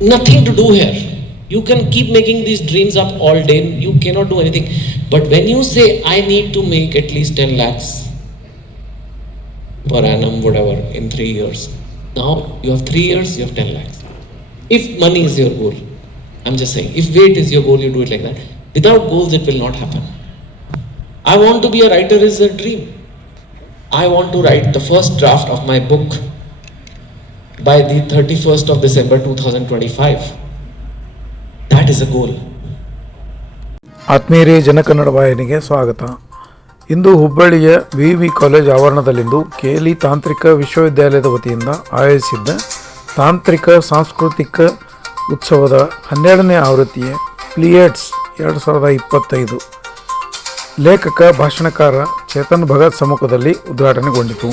Nothing to do here. You can keep making these dreams up all day, you cannot do anything. But when you say, I need to make at least 10 lakhs per annum, whatever, in 3 years. Now you have 3 years, you have 10 lakhs. If money is your goal, I'm just saying, if weight is your goal, you do it like that. Without goals, it will not happen. I want to be a writer is a dream. I want to write the first draft of my book by the 31st of December 2025. That is a goal. ಆತ್ಮೀಯರೇ ಜನಕನ್ನಡ ವಾಹಿನಿಗೆ ಸ್ವಾಗತ. ಇಂದು ಹುಬ್ಬಳ್ಳಿಯ V college ಆವರಣದಲ್ಲಿಂದು KLE ತಾಂತ್ರಿಕ ವಿಶ್ವವಿದ್ಯಾಲಯದ ವತಿಯಿಂದ ಆಯೋಜಿಸಿದ್ದ ತಾಂತ್ರಿಕ ಸಾಂಸ್ಕೃತಿಕ ಉತ್ಸವದ 12ನೇ ಆವೃತ್ತಿಯ ಪ್ಲಿಯೇಟ್ಸ್ 2025 ಲೇಖಕ ಭಾಷಣಕಾರ ಚೇತನ್ ಭಗತ್ ಸಮ್ಮುಖದಲ್ಲಿ ಉದ್ಘಾಟನೆಗೊಂಡಿತು.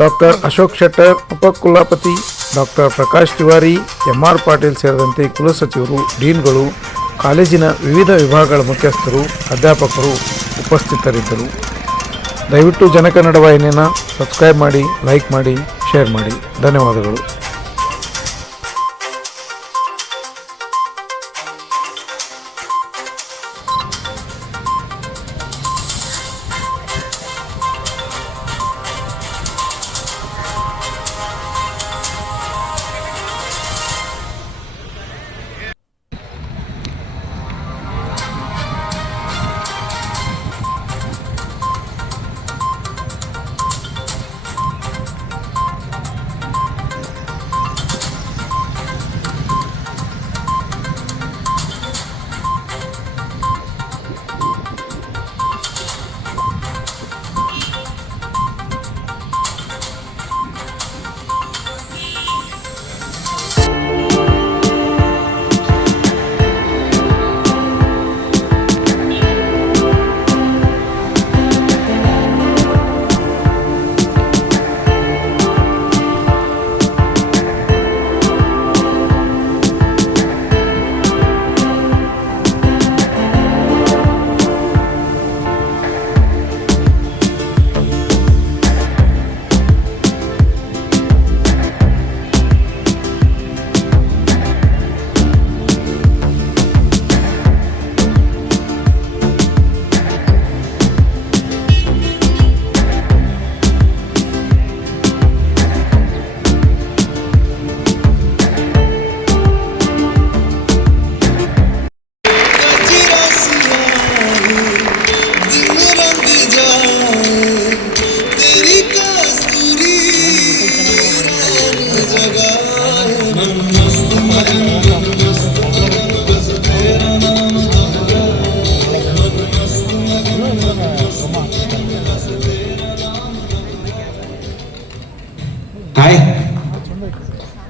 ಡಾಕ್ಟರ್ ಅಶೋಕ್ ಶೆಟ್ಟರ್, ಉಪಕುಲಪತಿ ಡಾಕ್ಟರ್ ಪ್ರಕಾಶ್ ತಿವಾರಿ, MR ಪಾಟೀಲ್ ಸೇರಿದಂತೆ ಕುಲಸಚಿವರು, ಡೀನ್ಗಳು, ಕಾಲೇಜಿನ ವಿವಿಧ ವಿಭಾಗಗಳ ಮುಖ್ಯಸ್ಥರು, ಅಧ್ಯಾಪಕರು ಉಪಸ್ಥಿತರಿದ್ದರು. ದಯವಿಟ್ಟು ಜನಕನ್ನಡ ವಾಹಿನಿಯನ್ನು ಸಬ್ಸ್ಕ್ರೈಬ್ ಮಾಡಿ, ಲೈಕ್ ಮಾಡಿ, ಶೇರ್ ಮಾಡಿ. ಧನ್ಯವಾದಗಳು.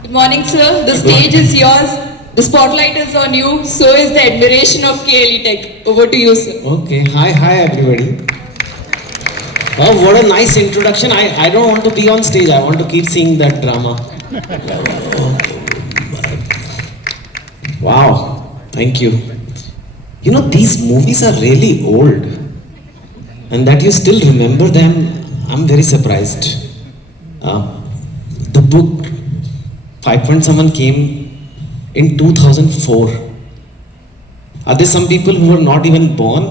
Good morning, sir. The stage is yours. The spotlight is on you. So is the admiration of KLE Tech. Over to you, sir. Okay. Hi, everybody. Oh, what a nice introduction. I don't want to be on stage. I want to keep seeing that drama. Wow. Thank you. You know, these movies are really old. And that you still remember them, I'm very surprised. The book 5.7 came in 2004. Are there some people who were not even born?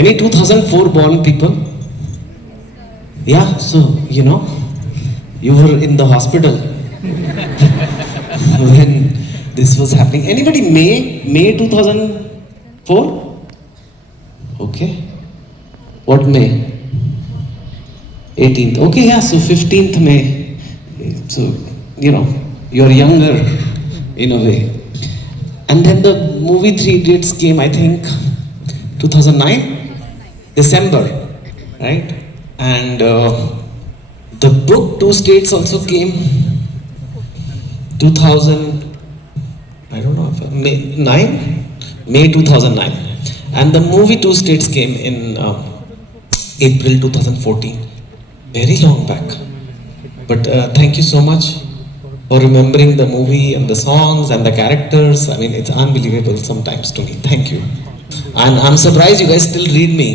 Any 2004 born people? Yeah, so you know, you were in the hospital when this was happening. Anybody May 2004? Okay. What May? 18th. Okay, yeah, so 15th May. So, you know, you're younger in a way. And then the movie Three Idiots came, I think, 2009? December, right? And the book Two States also came 2000, I don't know, May 2009. And the movie Two States came in April 2014. Very long back. But thank you so much for remembering the movie and the songs and the characters. I mean, it's unbelievable sometimes to me. Thank you. And I'm surprised you guys still read me.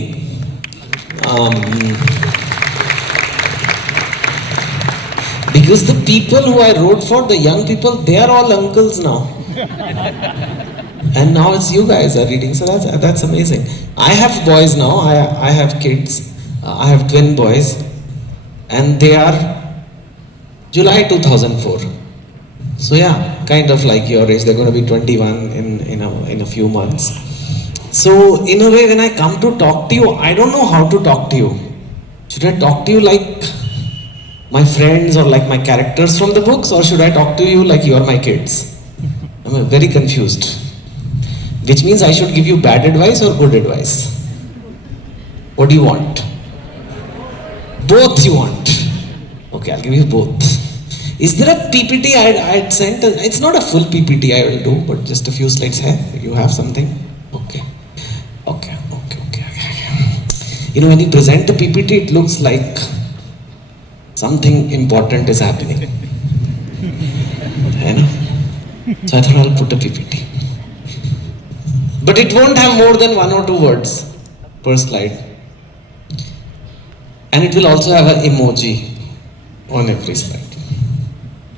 Because the people who I wrote for, the young people, they are all uncles now. And now it's you guys are reading, so that's amazing. I have boys now, I have kids. I have twin boys, and they are July 2004. So yeah, kind of like your age. They're going to be 21 in a few months. So in a way, when I come to talk to you, I don't know how to talk to you. Should I talk to you like my friends or like my characters from the books, or should I talk to you like you are my kids? I'm very confused. Which means I should give you bad advice or good advice? What do you want? Both you want. Okay, I'll give you both. Is there a PPT I'd sent? It's not a full PPT I will do, but just a few slides here. You have something? Okay. You know, when you present the PPT, it looks like something important is happening. You know? So I thought I'll put a PPT. But it won't have more than 1 or 2 words per slide. And it will also have an emoji on every slide.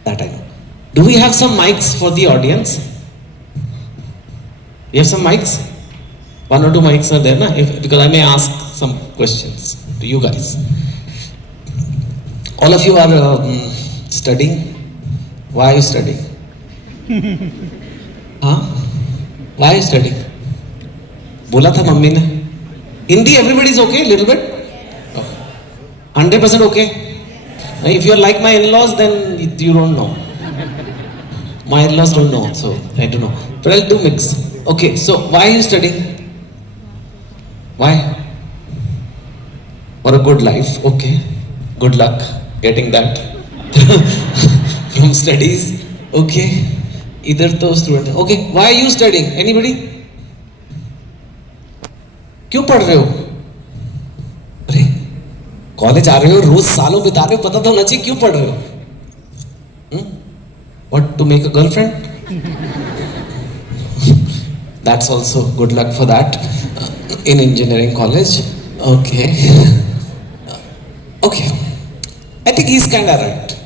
That I know. Do we have some mics for the audience? You have some mics? 1 or 2 mics are there, na? Because I may ask some questions to you guys. All of you are studying. Why are you studying? Huh? Why are you studying? बोला था mummy ने. Hindi, everybody's okay, little bit? 100% okay? If you're like my in-laws, then you don't know. My in-laws don't know, so I don't know. But I'll do mix. Okay, so why are you studying? Why? For a good life, okay. Good luck getting that from studies, okay. Either those students. Okay, why are you studying? Anybody? क्यों पढ़ रहे हो? अरे college आ रहे हो, रोज सालों बिता रहे हो, पता तो होना चाहिए क्यों पढ़ रहे हो? What, to make a girlfriend? That's also good luck for that in engineering college. Okay. Okay. I think he's kind of right.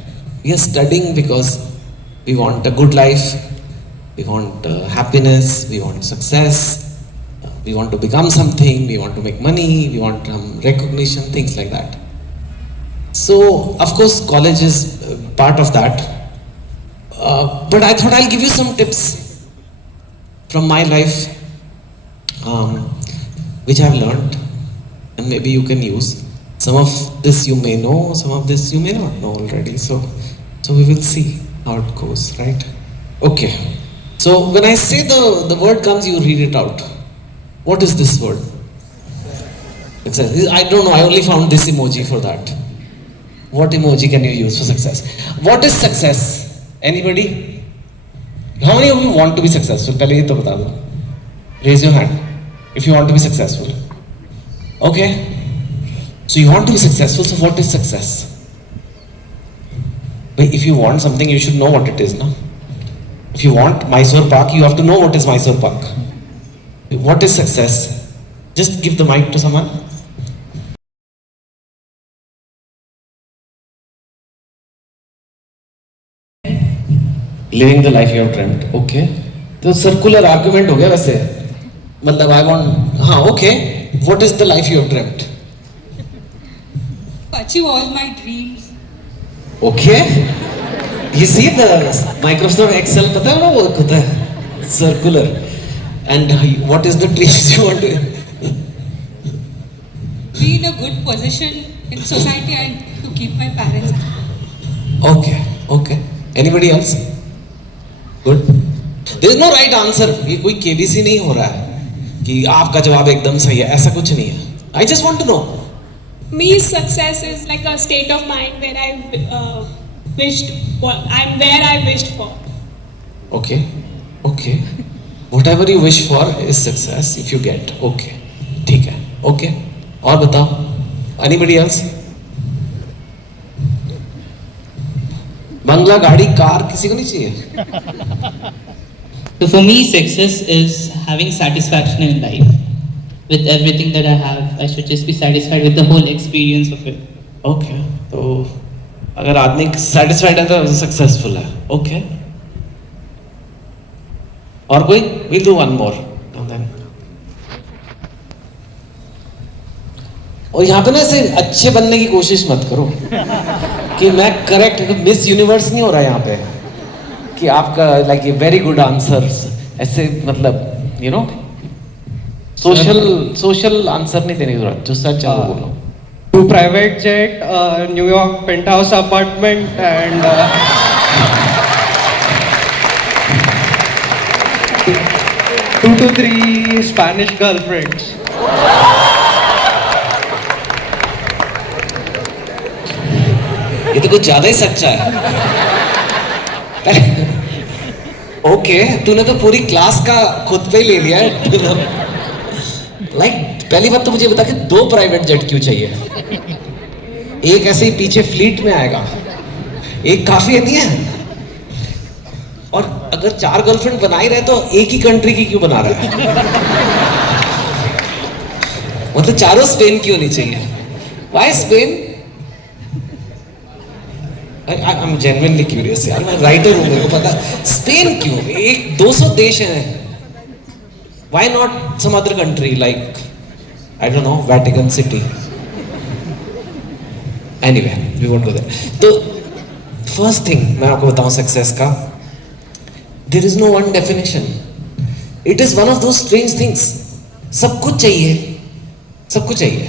We are studying because we want a good life, we want happiness, we want success. We want to become something, we want to make money, we want recognition, things like that. So, of course, college is part of that. But I thought I'll give you some tips from my life, which I've learned, and maybe you can use. Some of this you may know, some of this you may not know already. So we will see how it goes, right? Okay. So when I say the word comes, you read it out. What is this word? Success. I don't know, I only found this emoji for that. What emoji can you use for success? What is success? Anybody? How many of you want to be successful? पहले ये तो बता दो. Raise your hand if you want to be successful. Okay. So you want to be successful, so what is success? But if you want something, you should know what it is, no? If you want Mysore Pak, you have to know what is Mysore Pak. What is success? Just give the mic to someone. Living the life you have dreamt. Okay. तो circular argument हो गया वैसे. मतलब I want. हाँ, okay. What is the life you have dreamt? Achieve all my dreams. Okay. You see the Microsoft Excel पता है ना वो होता है circular. And what is the dreams you want to? Be in a good position in society and to keep my parents happy. Okay. Anybody else? Good. There is no right answer. ये कोई KBC नहीं हो रहा है कि आपका जवाब एकदम सही है. ऐसा कुछ नहीं है. I just want to know. Me, success is like a state of mind where I'm where I wished for. Okay. Whatever you wish for is success if you get. Okay. ठीक है. Okay. और बताओ. Anybody else? बंगला, गाड़ी, car किसी को नहीं चाहिए? So for me, success is having satisfaction in life. With everything that I have, I should just be satisfied with the whole experience of it. Okay. तो अगर आदमी सेटिस्फाइड है तो सक्सेसफुल है. ओके. और कोई? Will do one more. और यहाँ पे ना ऐसे अच्छे बनने की कोशिश मत करो कि मैं करेक्ट. मिस यूनिवर्स नहीं हो रहा यहाँ पे कि आपका like a very good answer ऐसे, मतलब यू नो सोशल आंसर नहीं देने की जरूरत. जो सच है वो बोलो. To private jet, New York penthouse apartment, and 2 to 3 Spanish girlfriends. ये तो कुछ ज्यादा ही सच्चा है. ओके, तूने तो पूरी क्लास का खुद पे ही ले लिया है. लाइक पहली बात तो मुझे बता कि 2 प्राइवेट जेट क्यों चाहिए? एक ऐसे ही पीछे फ्लीट में आएगा, एक काफी नहीं है. और अगर 4 गर्लफ्रेंड बना ही रहे तो एक ही कंट्री की क्यों बना रहा है? मतलब चारों स्पेन क्यों नहीं चाहिए? Why Spain? I'm genuinely curious यार. मैं राइटर हूँ, मेरे को पता. स्पेन क्यों? एक 200 देश हैं. Why not some other country like I don't know, Vatican City? Anyway, we won't go there. तो first thing मैं आपको बताऊँ सक्सेस का. There is no one definition. It is one of those strange things. सब कुछ चाहिए, सब कुछ चाहिए.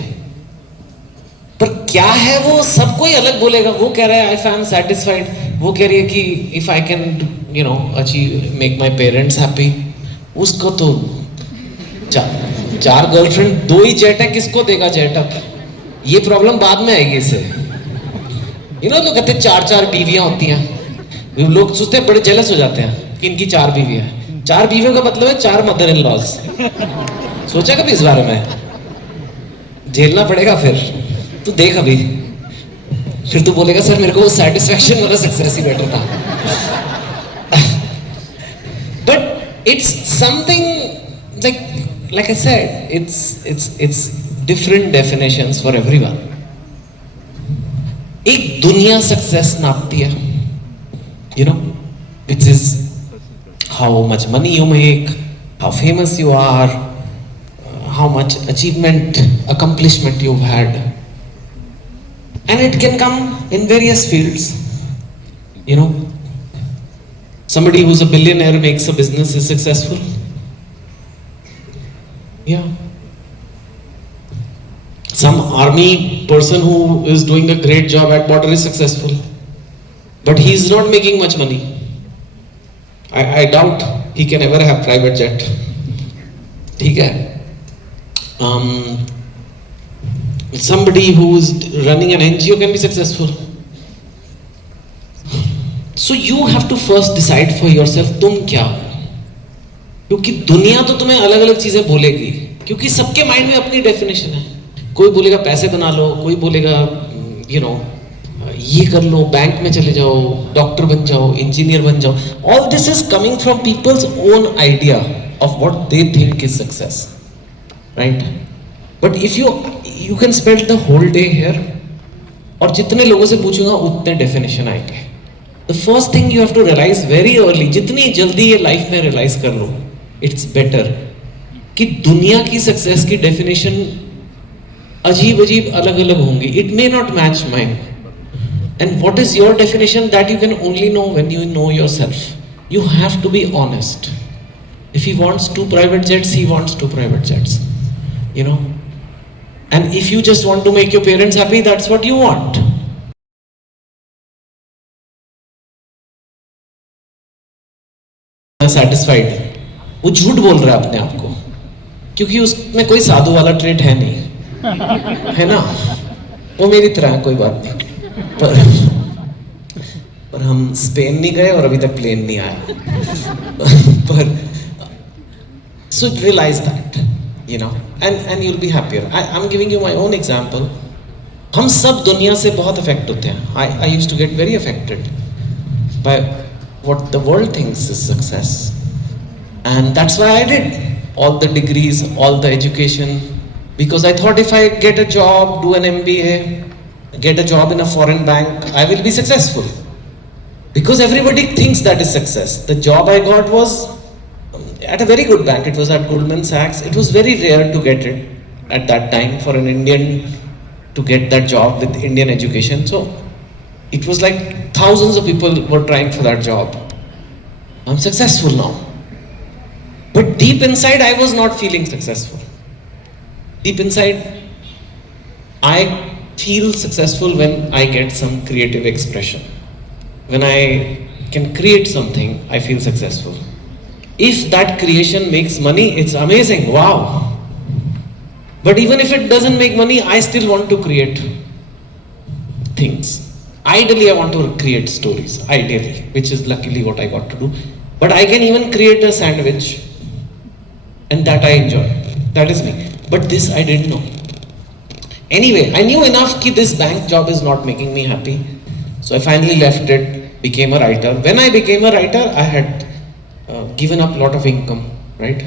पर क्या है वो? सबको ही अलग बोलेगा. वो कह रहा है if I am satisfied, वो कह रही है कि if I can you know achieve make my parents happy. उसको तो 4 गर्लफ्रेंड 2 ही जेट है, किसको देगा जेट अप? ये प्रॉब्लम बाद में आएगी इसे. यू नो लोग कहते हैं 4 बीवियां होती हैं. लोग सोचते हैं, बड़े जेलस हो जाते हैं कि इनकी 4 बीवियां हैं. 4 बीवियों का मतलब है 4 मदर इन लॉज. सोचा कभी इस बारे में? झेलना पड़ेगा फिर. तू देख अभी, फिर तू बोलेगा सर मेरे को वो सेटिस्फैक्शन वाला सक्सेस ही बेटर था. But it's something like I said, it's different definitions for everyone. एक दुनिया सक्सेस नापती है, you know, which is how much money you make, how famous you are, how much achievement, accomplishment you've had, and it can come in various fields. You know, somebody who's a billionaire makes a business is successful. Yeah. Some army person who is doing a great job at border is successful, but he is not making much money. I doubt he can ever have private jet. ठीक है? Somebody who is running an NGO can be successful. So you have to first decide for yourself तुम क्या हो. क्योंकि दुनिया तो तुम्हें अलग अलग चीजें बोलेगी, क्योंकि सबके माइंड में अपनी डेफिनेशन है. कोई बोलेगा पैसे बना लो, कोई बोलेगा यू नो ये कर लो, बैंक में चले जाओ, डॉक्टर बन जाओ, इंजीनियर बन जाओ. All this is coming from people's own idea of what they think is success, right? But if you can spend the whole day here, और जितने लोगों से पूछूंगा उतने डेफिनेशन आएंगे. The first thing you have to realise very early, जितनी जल्दी ये लाइफ में रियलाइज कर लो, इट्स बेटर, कि दुनिया की सक्सेस की डेफिनेशन अजीब अजीब अलग अलग होंगी. It may not match mind. And what is your definition? That you can only know when you know yourself. You have to be honest. If he wants 2 private jets, he wants 2 private jets, you know. And if you just want to make your parents happy, that's what you want. Satisfied. वो झूठ बोल रहा है अपने आप को, क्योंकि उसमें कोई साधु वाला ट्रेड है नहीं, है ना? वो मेरी तरह है, कोई बात नहीं. पर हम स्पेन नहीं गए और अभी तक प्लेन नहीं आया. पर so realize that, you know, and you'll be happier. I'm giving you my own example. हम सब दुनिया से बहुत अफेक्ट होते हैं. I used to get very affected by what the world thinks is success. And that's why I did all the degrees, all the education, because I thought if I get a job, do an MBA, get a job in a foreign bank, I will be successful. Because everybody thinks that is success. The job I got was at a very good bank. It was at Goldman Sachs. It was very rare to get it at that time for an Indian to get that job with Indian education. So it was like thousands of people were trying for that job. I'm successful now. But deep inside, I was not feeling successful. Deep inside, I feel successful when I get some creative expression. When I can create something, I feel successful. If that creation makes money, it's amazing, wow. But even if it doesn't make money, I still want to create things. Ideally, I want to create stories, ideally, which is luckily what I got to do. But I can even create a sandwich, and that I enjoy. That is me. But this I didn't know. Anyway, I knew enough that this bank job is not making me happy. So I finally left it, became a writer. When I became a writer, I had given up a lot of income, right?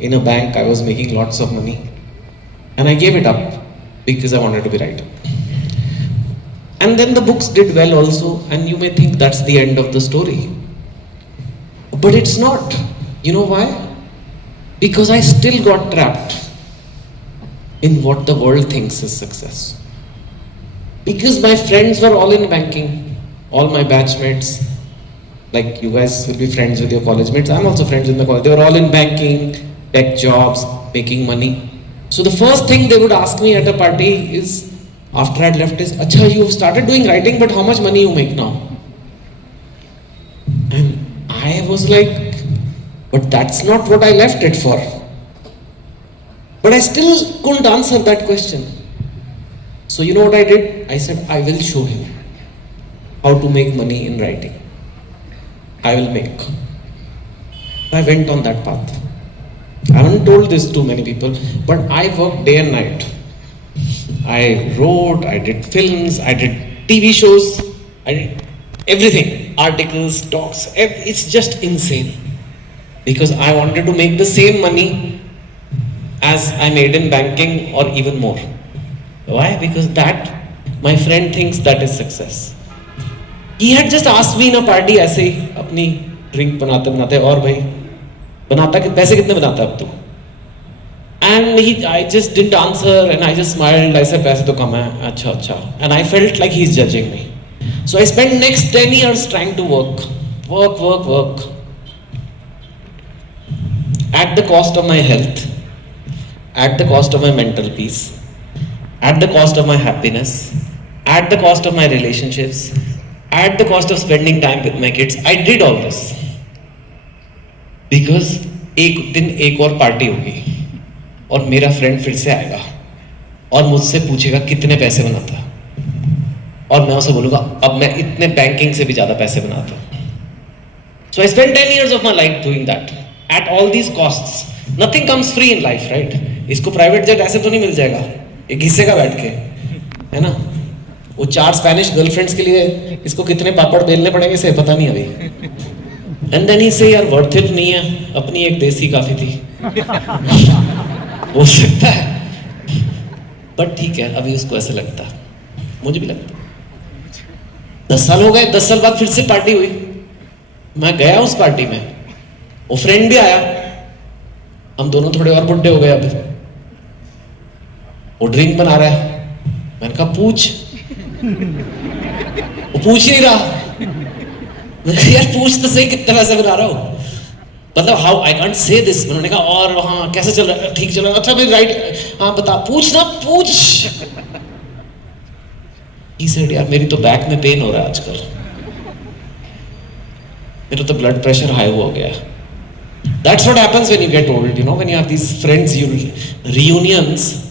In a bank, I was making lots of money. And I gave it up because I wanted to be a writer. And then the books did well also, and you may think that's the end of the story. But it's not. You know why? Because I still got trapped in what the world thinks is success. Because my friends were all in banking, all my batchmates, like you guys will be friends with your college mates, I'm also friends in the college, they were all in banking, tech jobs, making money. So the first thing they would ask me at a party is, after I'd left is, Acha, you've started doing writing, but how much money you make now? And I was like, but that's not what I left it for. But I still couldn't answer that question. So you know what I did? I said, I will show him how to make money in writing. I will make. I went on that path. I haven't told this to many people, but I worked day and night. I wrote, I did films, I did TV shows, I did everything. Articles, talks, it's just insane. Because I wanted to make the same money as I made in banking or even more. Why? Because that, my friend thinks that is success. He had just asked me in a party ऐसे ही अपनी drink बनाते बनाते और भाई बनाता कि पैसे कितने बनाता अब तू? And I just didn't answer and I just smiled. I said पैसे तो कम है. अच्छा अच्छा. And I felt like he's judging me. So I spent next 10 years trying to work. At the cost of my health, at the cost of my mental peace, at the cost of my happiness, at the cost of my relationships, at the cost of spending time with my kids. I did all this. Because एक दिन एक और party होगी और मेरा friend फिर से आएगा और मुझसे पूछेगा कितने पैसे बनाता है और मैं उसे बोलूँगा अब मैं इतने बैंकिंग से भी ज़्यादा पैसे बनाता हूँ. So I spent 10 years of my life doing that. At all these costs. Nothing comes free in life, right? इसको प्राइवेट जेट ऐसे तो नहीं मिल जाएगा, ये घिसेगा बैठ के, है ना? वो 4 स्पेनिश गर्लफ्रेंड्स के लिए इसको कितने पापड़ बेलने पड़ेंगे इसे पता नहीं अभी. And then he say यार वर्थ इट नहीं है, अपनी एक देसी काफी थी. हो सकता है, बट ठीक है अभी उसको ऐसे लगता है, मुझे भी लगता है. 10 साल हो गए, 10 साल बाद फिर से पार्टी हुई. मैं गया उस पार्टी में, वो फ्रेंड भी आया, हम दोनों थोड़े और बुड्ढे हो गए. अभी वो ड्रिंक बना रहा है, मैंने कहा पूछ. वो पूछ ही नहीं रहा. यार पूछ तो सही कितने पैसे बना रहा हो, मतलब how I can't say this. उन्होंने कहा और हाँ कैसे चल रहा है, ठीक चल रहा है, अच्छा भाई राइट, हाँ बता, पूछ ना पूछ. He said यार मेरी तो बैक में पेन हो रहा है आजकल, मेरा तो ब्लड प्रेशर हाई हो गया. That's what happens when you get old, you know, when you have these friends, reunions,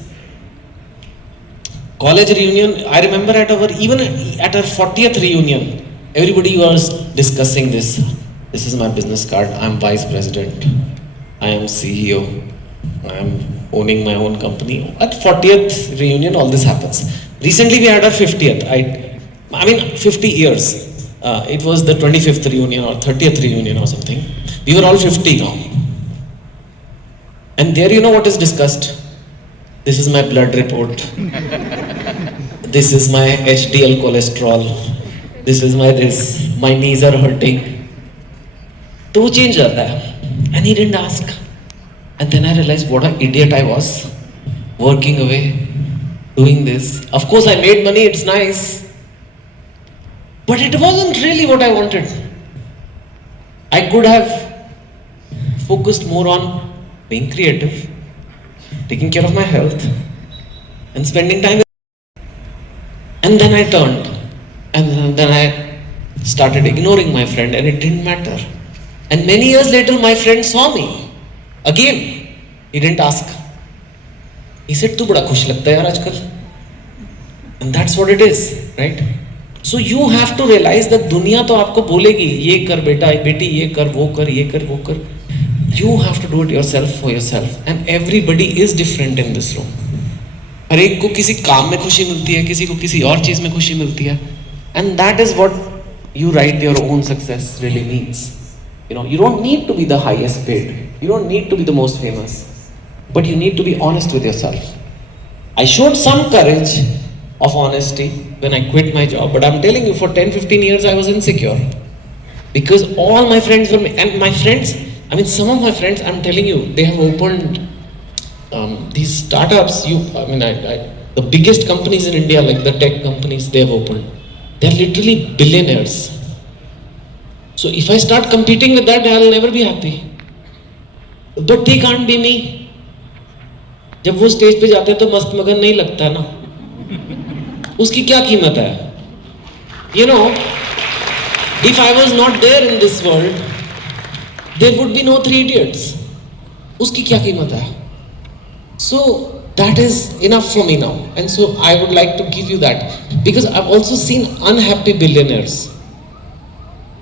college reunion. I remember even at our 40th reunion, everybody was discussing this. This is my business card. I'm vice president. I am CEO. I am owning my own company. At 40th reunion, all this happens. Recently, we had our 50th. I mean, 50 years. It was the 25th reunion or 30th reunion or something. We were all 50 now. And there you know what is discussed? This is my blood report. this is my HDL cholesterol, this is my this, my knees are hurting. तो वो change जाता है. And he didn't ask. And then I realized what an idiot I was, working away, doing this. Of course I made money, it's nice. But it wasn't really what I wanted. I could have focused more on being creative, taking care of my health, and spending time. And then I turned, and then I started ignoring my friend, and it didn't matter. And many years later, my friend saw me again. He didn't ask. He said, "तू बड़ा खुश लगता है यार आजकल." And that's what it is, right? So you have to realize that दुनिया तो आपको बोलेगी ये कर बेटा बेटी ये कर वो कर ये कर वो कर. You have to do it yourself for yourself, and everybody is different in this room. हर एक को किसी काम में खुशी मिलती है, किसी को किसी और चीज में खुशी मिलती है, and that is what you write your own success really means. You know, you don't need to be the highest paid, you don't need to be the most famous, but you need to be honest with yourself. I showed some courage of honesty when I quit my job, but I'm telling you, for 10-15 years I was insecure because all my friends were, and my friends, I mean some of my friends, I'm telling you, they have opened these startups. The biggest companies in India, like the tech companies, they have opened. They're literally billionaires. So if I start competing with that, I'll never be happy. But they can't be me. जब वो stage पे जाते हैं तो मस्त मगन नहीं लगता ना, उसकी क्या कीमत है? You know, if I was not there in this world, there would be no Three Idiots. उसकी क्या कीमत है? So that is enough for me now, and so I would like to give you that, because I've also seen unhappy billionaires.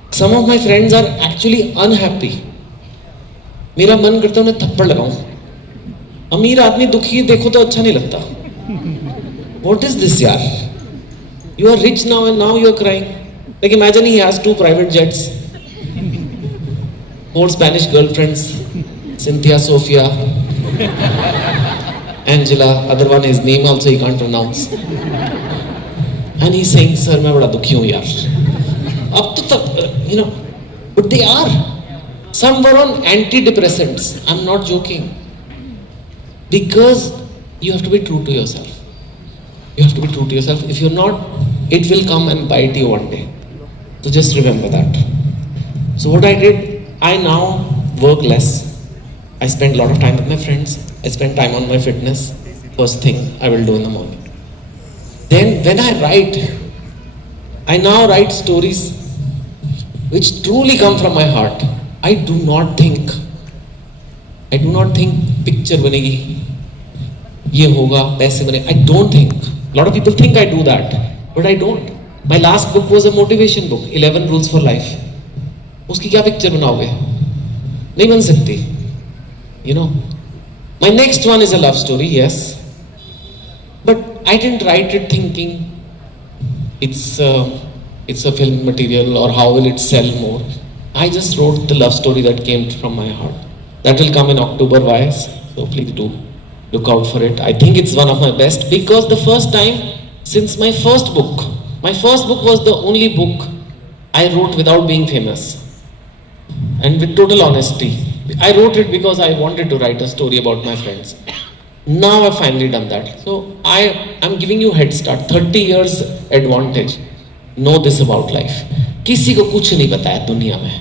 Some of my friends are actually unhappy. मेरा मन करता है उन्हें थप्पड़ लगाऊं. अमीर आदमी दुखी देखो तो अच्छा नहीं लगता. What is this यार? You are rich now and now you are crying. Like imagine he has 2 private jets, 4 Spanish girlfriends, Cynthia, Sofia, Angela, other one his name also he can't pronounce. And he's saying, sir मैं बड़ा दुखी हूँ यार. अब तो तक, you know, but they are. Some were on antidepressants. I'm not joking. Because you have to be true to yourself. You have to be true to yourself. If you're not, it will come and bite you one day. So just remember that. So what I did, I now work less. I spend a lot of time with my friends. I spend time on my fitness. First thing I will do in the morning. Then when I write, I now write stories which truly come from my heart. I do not think picture बनेगी, ये होगा, पैसे बने. I don't think. A lot of people think I do that, but I don't. My last book was a motivation book, 11 Rules for Life. उसकी क्या picture बनाओगे? नहीं बन सकती. You know. My next one is a love story, yes. But I didn't write it thinking it's a film material or how will it sell more. I just wrote the love story that came from my heart. That will come in October, so please do look out for it. I think it's one of my best, because the first time since my first book was the only book I wrote without being famous, and with total honesty. I wrote it because I wanted to write a story about my friends. Now I've finally done that. So I'm giving you head start, 30 years advantage. Know this about life. किसी को कुछ नहीं पता है दुनिया में,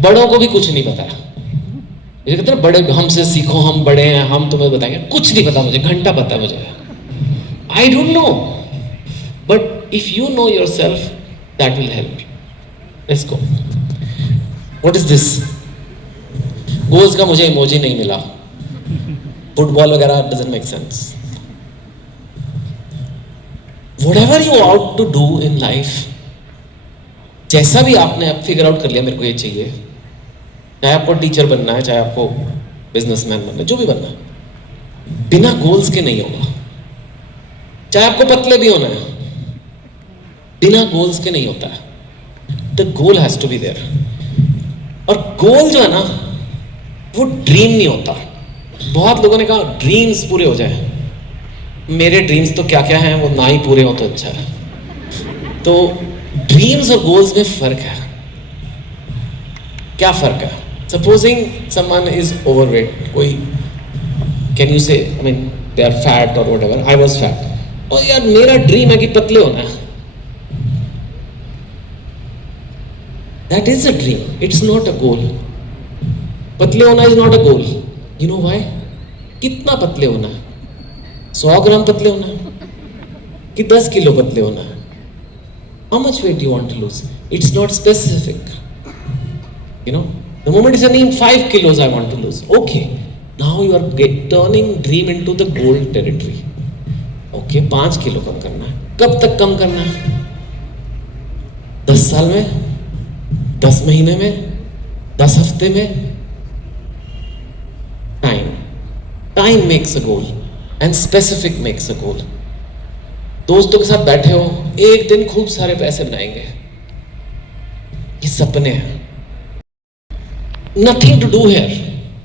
बड़ों को भी कुछ नहीं पता है. ये कहते हैं बड़े हमसे सीखो, हम बड़े हैं, हम तुम्हें बताएंगे. कुछ नहीं पता मुझे, घंटा पता है मुझे. I don't know, but if you know yourself, that will help you. Let's go. What is this? Goals का मुझे इमोजी नहीं मिला. फुटबॉल वगैरह doesn't make sense. Whatever you ought to do in life, जैसा भी आपने अब फिगर आउट कर लिया मेरे को ये चाहिए, चाहे आपको टीचर बनना है, चाहे आपको बिजनेसमैन बनना है, जो भी बनना है, बिना गोल्स के नहीं होगा. चाहे आपको पतले भी होना है, बिना गोल्स के नहीं होता है. The goal has to be there. और गोल जो है ना, वो ड्रीम नहीं होता. बहुत लोगों ने कहा ड्रीम्स पूरे हो जाए. मेरे ड्रीम्स तो क्या क्या हैं वो ना ही पूरे हो तो अच्छा है। तो ड्रीम्स और गोल्स में फर्क है। क्या फर्क है? सपोजिंग समवन इज ओवरवेट, कोई can you say I mean they are fat और व्हाटएवर, आई वाज फैट, और यार मेरा ड्रीम है कि पतले होना है। That is a dream, it's not a goal. पतले होना is not a goal. You know why? कितना पतले होना है? 100 ग्राम पतले होना है कि 10 किलो पतले होना है? How much weight you want to lose? It's not specific. You know, the moment is saying 5 kilos I want to lose. Okay, now you are turning dream into the goal territory. Okay, 5 kilo कम करना है। कब तक कम करना है? 10 साल में, 10 महीने में, 10 हफ्ते में? Time makes a goal and specific makes a goal. दोस्तों के साथ बैठे हो, एक दिन खूब सारे पैसे बनाएंगे, ये सपने हैं। Nothing to do here.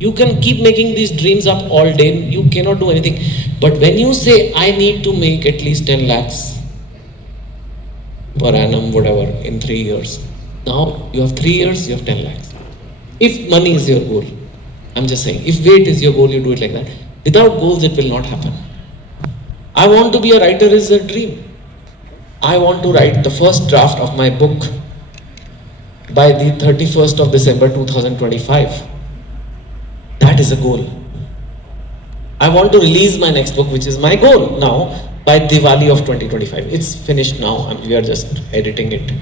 You can keep making these dreams up all day. You cannot do anything. But when you say, I need to make at least 10 lakhs per annum, whatever, in 3 years. Now you have 3 years, you have 10 lakhs. If money is your goal, I'm just saying, if weight is your goal, you do it like that. Without goals, it will not happen. I want to be a writer is a dream. I want to write the first draft of my book by the 31st of December 2025. That is a goal. I want to release my next book, which is my goal now, by Diwali of 2025. It's finished now, and we are just editing it.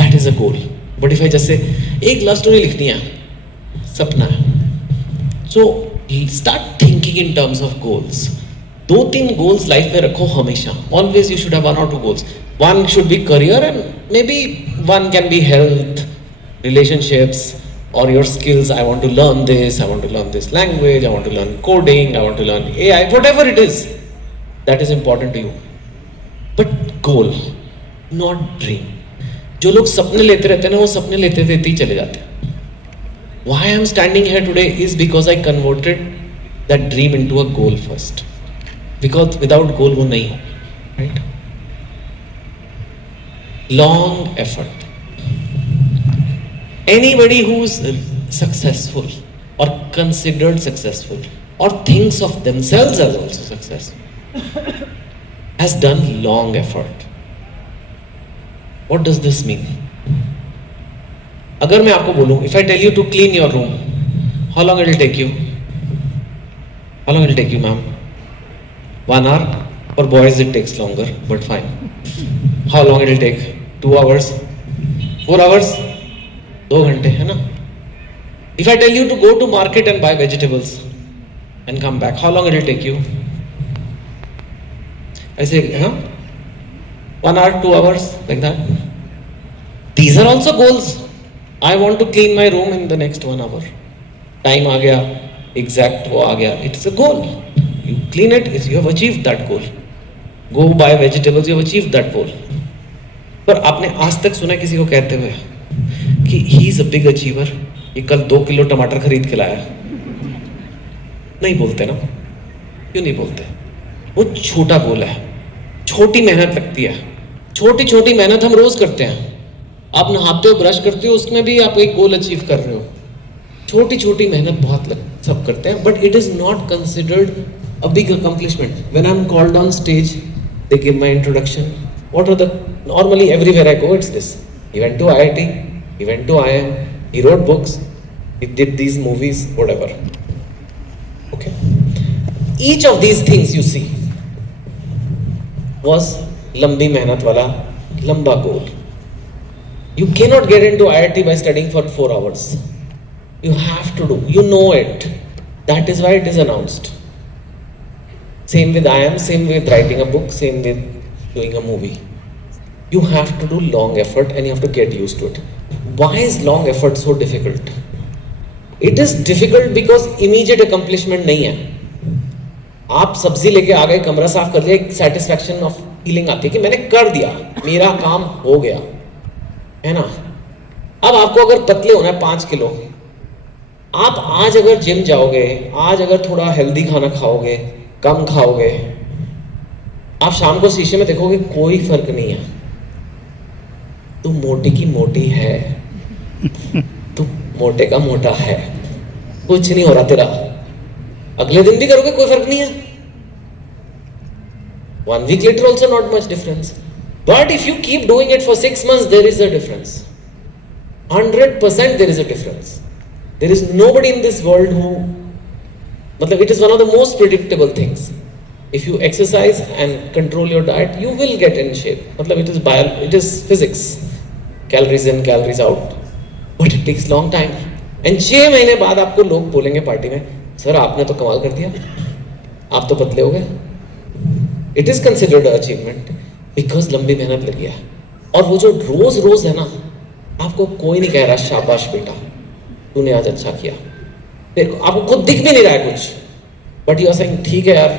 That is a goal. But if I just say, एक love story लिखनी है, सपना है. So start thinking in terms of goals. 2-3 goals life में रखो हमेशा. Always you should have 1 or 2 goals. One should be career, and maybe one can be health, relationships, or your skills. I want to learn this, I want to learn this language, I want to learn coding, I want to learn AI, whatever it is that is important to you. But goal, not dream. जो लोग सपने लेते रहते हैं ना, वो सपने लेते लेते ही चले जाते हैं. Why I am standing here today is because I converted that dream into a goal first. Because without goal वो नहीं हो, right? Long effort. Anybody who's successful or considered successful or thinks of themselves as also successful has done long effort. What does this mean? अगर मैं आपको बोलूं, if I tell you to clean your room, how long it will take you? How long it will take you, ma'am? 1 hour? For boys it takes longer, but fine. How long it will take? 2 hours? 4 hours? 2 घंटे, है ना? If I tell you to go to market and buy vegetables and come back, how long it will take you? I say, 1 hour, 2 hours, like that. These are also goals. I want to clean my room in the next 1 hour. Time आ गया, exact वो आ गया. It's a goal. You clean it, you have achieved that goal. Go buy vegetables, you have achieved that goal. पर आपने आज तक सुना किसी को कहते हुए कि he is a big achiever, ये कल 2 किलो टमाटर खरीद के लाया? नहीं बोलते ना. क्यों नहीं बोलते? वो छोटा गोल है, छोटी मेहनत लगती है. छोटी छोटी मेहनत हम रोज करते हैं. आप नहाते हो, ब्रश करते हो, उसमें भी आप एक गोल अचीव कर रहे हो. छोटी छोटी मेहनत बहुत सब करते हैं, but it is not considered a big accomplishment. When I am called on stage, they give my introduction. What are the normally everywhere I go, it's this. He went to IIT, he went to IIM, he wrote books, he did these movies, whatever. Okay, each of these things you see was लंबी मेहनत वाला लंबा goal. You cannot get into IIT by studying for 4 hours. You have to do, you know it. That is why it is announced. Same with IIM, same with writing a book, same with doing a movie. You have to do long effort and you have to get used to it. Why is long effort so difficult? It is difficult because immediate accomplishment नहीं है. आप सब्जी लेके आ गए, कमरा साफ कर लिया, एक satisfaction of feeling आती है कि मैंने कर दिया, मेरा काम हो गया, है ना? अब आपको अगर पतले होना है 5 किलो, आप आज अगर जिम जाओगे, आज अगर थोड़ा हेल्दी खाना खाओगे, कम खाओगे, आप शाम को शीशे में देखोगे कोई फर्क नहीं है, तू मोटी की मोटी है, तू मोटे का मोटा है, कुछ नहीं हो रहा तेरा। अगले दिन भी करोगे कोई फर्क नहीं है, 1 week later also not much difference. But if you keep doing it for 6 months, there is a difference. 100% there is a difference. There is nobody in this world who, मतलब it is one of the most predictable things. If you exercise and control your diet, you will get in shape. मतलब it is physics. Calories in, calories out. But it takes long time. And 6 महीने बाद आपको लोग बोलेंगे party में, sir आपने तो कमाल कर दिया, आप तो पतले हो गए। It is considered an achievement because लंबी मेहनत लगी है। और वो जो रोज रोज है ना, आपको कोई नहीं कह रहा शाबाश बेटा तूने आज अच्छा किया, फिर आपको खुद दिख भी नहीं रहा है कुछ, बट यू आर सेइंग ठीक है यार,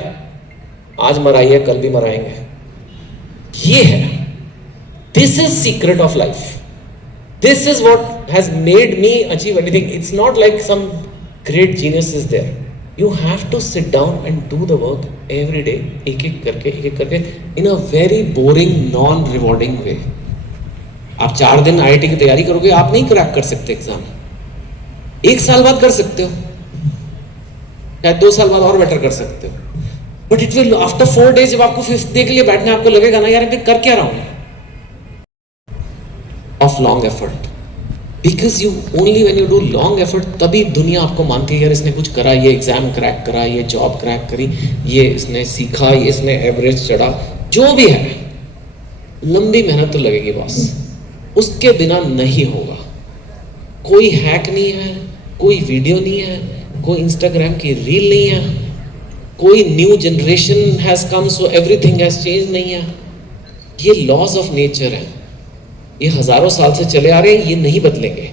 आज मराइए कल भी मराएंगे। ये है, this is secret of life, this is what has made me achieve anything. It's not like some great genius is there, you have to sit down and do the work every day, एक एक करके in a very boring non rewarding way। आप 4 दिन IIT की तैयारी करोगे, आप नहीं क्रैक कर सकते एग्जाम, 1 साल बाद कर सकते हो, शायद 2 साल बाद और बेटर कर सकते हो, but it will after 4 days जब आपको 5th डे के लिए बैठने आपको लगेगा ना यार मैं कर क्या रहा हूं, of long effort. Because you only when you do long effort, तभी दुनिया आपको मानती है यार इसने कुछ करा, ये एग्जाम क्रैक करा, ये जॉब क्रैक करी, ये इसने सीखा, ये इसने एवरेज चढ़ा, जो भी है लंबी मेहनत तो लगेगी बॉस, उसके बिना नहीं होगा। कोई हैक नहीं है, कोई वीडियो नहीं है, कोई इंस्टाग्राम की रील नहीं है, कोई new generation has come so everything has change नहीं है। ये लॉज ऑफ नेचर है, ये हजारों साल से चले आ रहे हैं, ये नहीं बदलेंगे।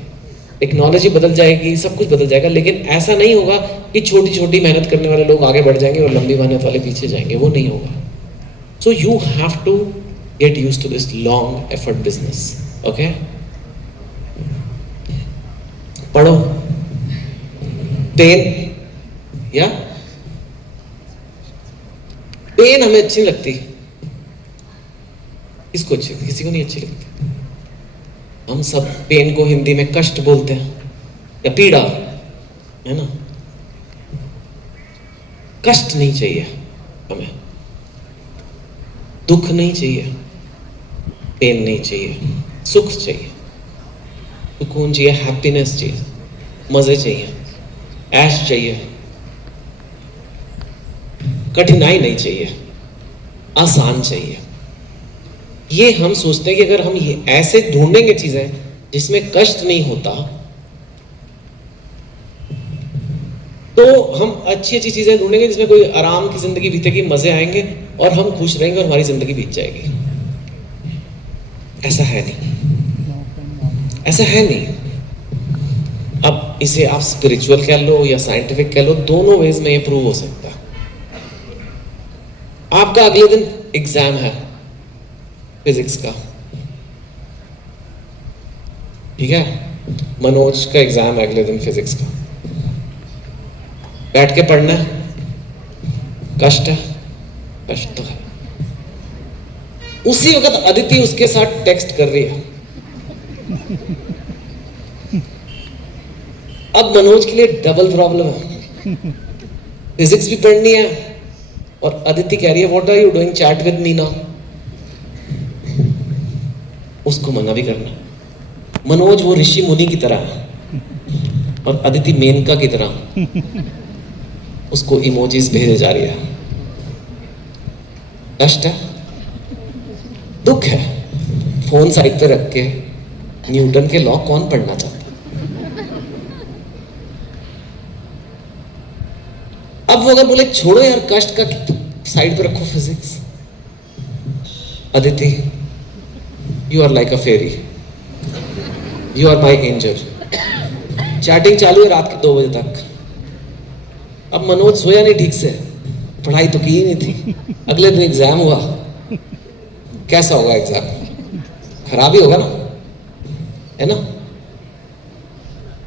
टेक्नोलॉजी बदल जाएगी, सब कुछ बदल जाएगा, लेकिन ऐसा नहीं होगा कि छोटी छोटी मेहनत करने वाले लोग आगे बढ़ जाएंगे और लंबी मेहनत वाले पीछे जाएंगे, वो नहीं होगा। So you have to get used to this long effort business. Okay, पढ़ो, पेन या पेन हमें अच्छी लगती, किसको अच्छी, किसी को नहीं अच्छी लगती। हम सब पेन को हिंदी में कष्ट बोलते हैं या पीड़ा, है ना। कष्ट नहीं चाहिए हमें, दुख नहीं चाहिए, पेन नहीं चाहिए, सुख चाहिए, सुकून चाहिए, हैप्पीनेस चाहिए, मजे चाहिए, ऐश चाहिए, कठिनाई नहीं चाहिए, आसान चाहिए। ये हम सोचते हैं कि अगर हम ये ऐसे ढूंढेंगे चीजें जिसमें कष्ट नहीं होता, तो हम अच्छी अच्छी चीजें ढूंढेंगे जिसमें कोई आराम की जिंदगी बीतेगी, मजे आएंगे और हम खुश रहेंगे और हमारी जिंदगी बीत जाएगी। ऐसा है नहीं, ऐसा है नहीं। अब इसे आप स्पिरिचुअल कह लो या साइंटिफिक कह लो, दोनों वेज में ये प्रूव हो सकता है। आपका अगले दिन एग्जाम है फिजिक्स का, ठीक है, मनोज का एग्जाम है अगले दिन फिजिक्स का, बैठ के पढ़ना है, कष्ट है, कष्ट तो है। उसी वक्त अदिति उसके साथ टेक्स्ट कर रही है। अब मनोज के लिए डबल प्रॉब्लम है, फिजिक्स भी पढ़नी है और अदिति कह रही है what are you doing chat with Meena. उसको मना भी करना। मनोज वो ऋषि मुनि की तरह है और अदिति मेनका की तरह उसको इमोजीज भेजे जा रही है। कष्ट है, दुख है। फोन साइड पे रख के न्यूटन के लॉ कौन पढ़ना चाहता? अब वो अगर बोले छोड़ो यार कष्ट का, साइड पे रखो physics. Aditi, you are like a fairy, you are my angel. Chatting चालू है रात के 2 बजे तक। अब मनोज सोया नहीं ठीक से, पढ़ाई तो की ही नहीं थी। अगले दिन एग्जाम हुआ, कैसा होगा एग्जाम? खराब ही होगा ना, है ना?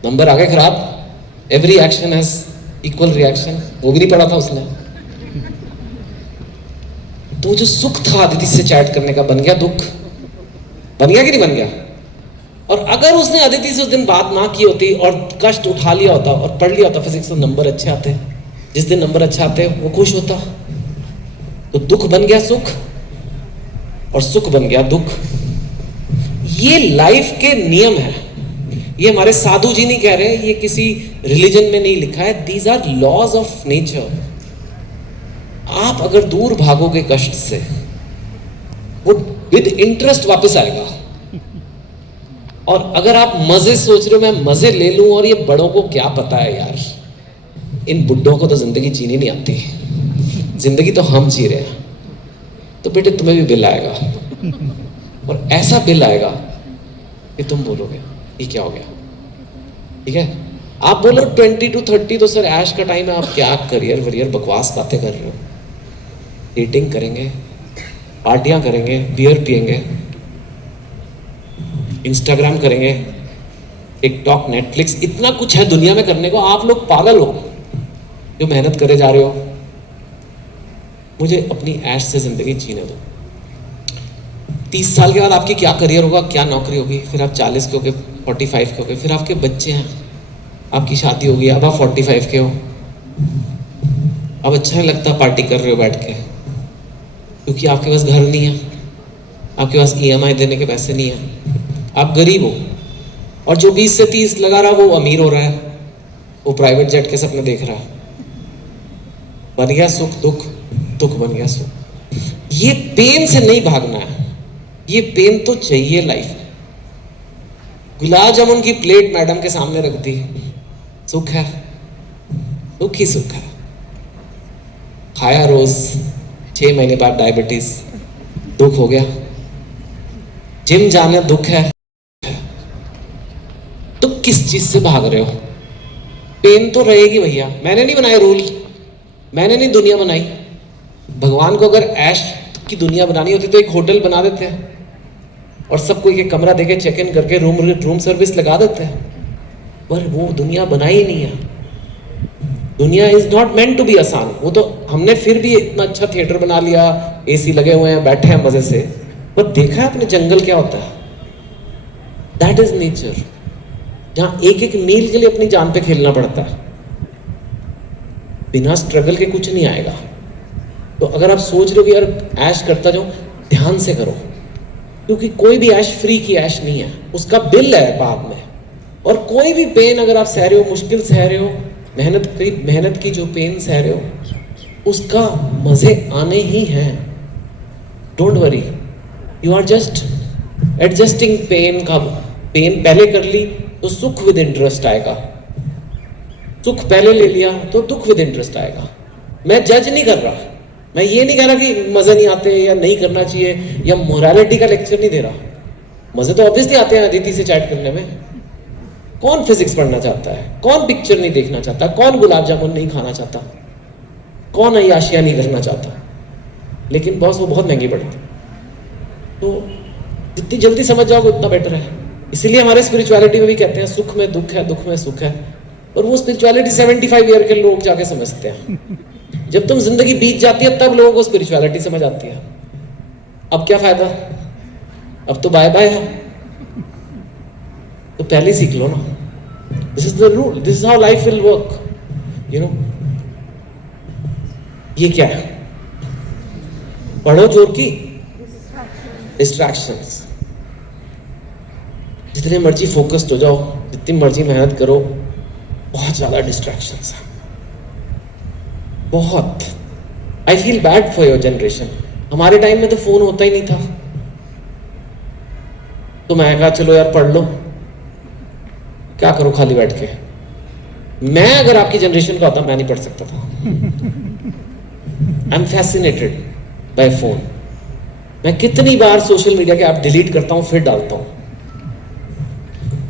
नंबर आ गए खराब। Every action has equal reaction. वो भी नहीं पढ़ा था उसने। तो जो सुख था अदिति से चैट करने का बन गया दुख, बन गया कि नहीं बन गया? और अगर उसने अदिति से उस दिन बात ना की होती और कष्ट उठा लिया होता और पढ़ लिया होता फिजिक्स तो नंबर अच्छे आते, जिस दिन नंबर अच्छे आते वो खुश होता। तो दुख बन गया सुख और सुख बन गया दुख। ये लाइफ के नियम है, ये हमारे साधु जी नहीं कह रहे, ये किसी रिलीजन में नहीं लिखा है, these are laws of nature. आप अगर दूर भागोगे कष्ट से, वो विद इंटरेस्ट वापस आएगा। और अगर आप मजे सोच रहे हो मैं मजे ले लूं, और ये बड़ों को क्या पता है यार, इन बुड्ढों को तो जिंदगी जीनी नहीं आती, जिंदगी तो हम जी रहे हैं, तो बेटे तुम्हें भी बिल आएगा, और ऐसा बिल आएगा कि तुम बोलोगे ये क्या हो गया। ठीक है, आप बोलो 20 to 30 तो सर ऐश का टाइम है, आप क्या करियर वरियर बकवास बातें कर रहे हो। डेटिंग करेंगे, पार्टियां करेंगे, बियर पियेंगे, इंस्टाग्राम करेंगे, टिकटॉक, नेटफ्लिक्स, इतना कुछ है दुनिया में करने को। आप लोग पागल हो जो मेहनत करे जा रहे हो। मुझे अपनी ऐश से जिंदगी जीने दो। 30 साल के बाद आपकी क्या करियर होगा, क्या नौकरी होगी, फिर आप 40 के हो गए, 45 के हो गए, फिर आपके बच्चे हैं, आपकी शादी होगी, अब आप 45 के हो, अब अच्छा नहीं लगता पार्टी कर रहे हो बैठ के, क्योंकि आपके पास घर नहीं है, आपके पास EMI देने के पैसे नहीं है, आप गरीब हो। और जो 20 से 30 लगा रहा वो अमीर हो रहा है, वो प्राइवेट जेट के सपने देख रहा है। बन गया सुख दुख, दुख बन गया सुख। ये पेन से नहीं भागना है, ये पेन तो चाहिए लाइफ में। गुलाब जामुन की प्लेट मैडम के सामने रख दी, सुख है, सुख ही सुख है। खाया रोज, 6 महीने बाद डायबिटीज, दुख हो गया। जिम जाना दुख है, तो किस चीज से भाग रहे हो? पेन तो रहेगी भैया। मैंने नहीं बनाए रूल, मैंने नहीं दुनिया बनाई। भगवान को अगर ऐश की दुनिया बनानी होती तो एक होटल बना देते हैं और सबको एक कमरा देके चेक इन करके रूम सर्विस लगा देते हैं, पर वो दुनिया बनाई ही नहीं है। दुनिया is not meant to be आसान। वो तो हमने फिर भी इतना अच्छा थिएटर बना लिया, AC लगे हुए हैं, बैठे हैं मजे से, पर देखा है अपने जंगल क्या होता है? दैट इज नेचर, जहां एक एक मील के लिए अपनी जान पे खेलना पड़ता है। बिना स्ट्रगल के कुछ नहीं आएगा। तो अगर आप सोच रहे हो कि यार ऐश करता जाओ, ध्यान से करो, क्योंकि कोई भी ऐश फ्री की ऐश नहीं है, उसका बिल है बाद में। और कोई भी पेन अगर आप सह रहे हो, मुश्किल सह रहे हो, मेहनत की जो पेन सह रहे हो, उसका मजे आने ही हैं। Don't worry, you are just adjusting pain का। पेन पहले कर ली तो सुख विद इंटरेस्ट आएगा, सुख पहले ले लिया तो दुख विद इंटरेस्ट आएगा। मैं जज नहीं कर रहा, मैं ये नहीं कह रहा कि मजे नहीं आते या नहीं करना चाहिए, या मोरालिटी का लेक्चर नहीं दे रहा। मजे तो ऑब्वियसली आते हैं अदिति से चैट करने में। कौन फिजिक्स पढ़ना चाहता है? कौन पिक्चर नहीं देखना चाहता? कौन गुलाब जामुन नहीं खाना चाहता? कौन अय्याशियां नहीं करना चाहता? लेकिन बॉस वो बहुत महंगी पड़ती। तो जितनी जल्दी समझ जाओगे उतना बेटर है। इसीलिए हमारे स्पिरिचुअलिटी में भी कहते हैं सुख में दुख है, दुख में सुख है। और वो स्पिरिचुअलिटी 75 ईयर के लोग जाके समझते हैं। जब तुम जिंदगी बीत जाती है तब लोगों को स्पिरिचुअलिटी समझ आती है। अब क्या फायदा, अब तो बाय बाय है। तो पहले सीख लो ना। This is the rule, this is how life will work, you know. ये क्या है? पढ़ो जोर की, डिस्ट्रैक्शंस। जितने मर्जी फोकस्ड हो जाओ, जितनी मर्जी मेहनत करो, बहुत ज्यादा डिस्ट्रैक्शंस हैं, बहुत। I feel bad for your generation. हमारे टाइम में तो फोन होता ही नहीं था, तो मैं कहा चलो यार पढ़ लो, क्या करो खाली बैठ के। मैं अगर आपकी जनरेशन का होता मैं नहीं पढ़ सकता था। I am fascinated by phone. मैं कितनी बार सोशल मीडिया के ऐप डिलीट करता हूं फिर डालता हूं।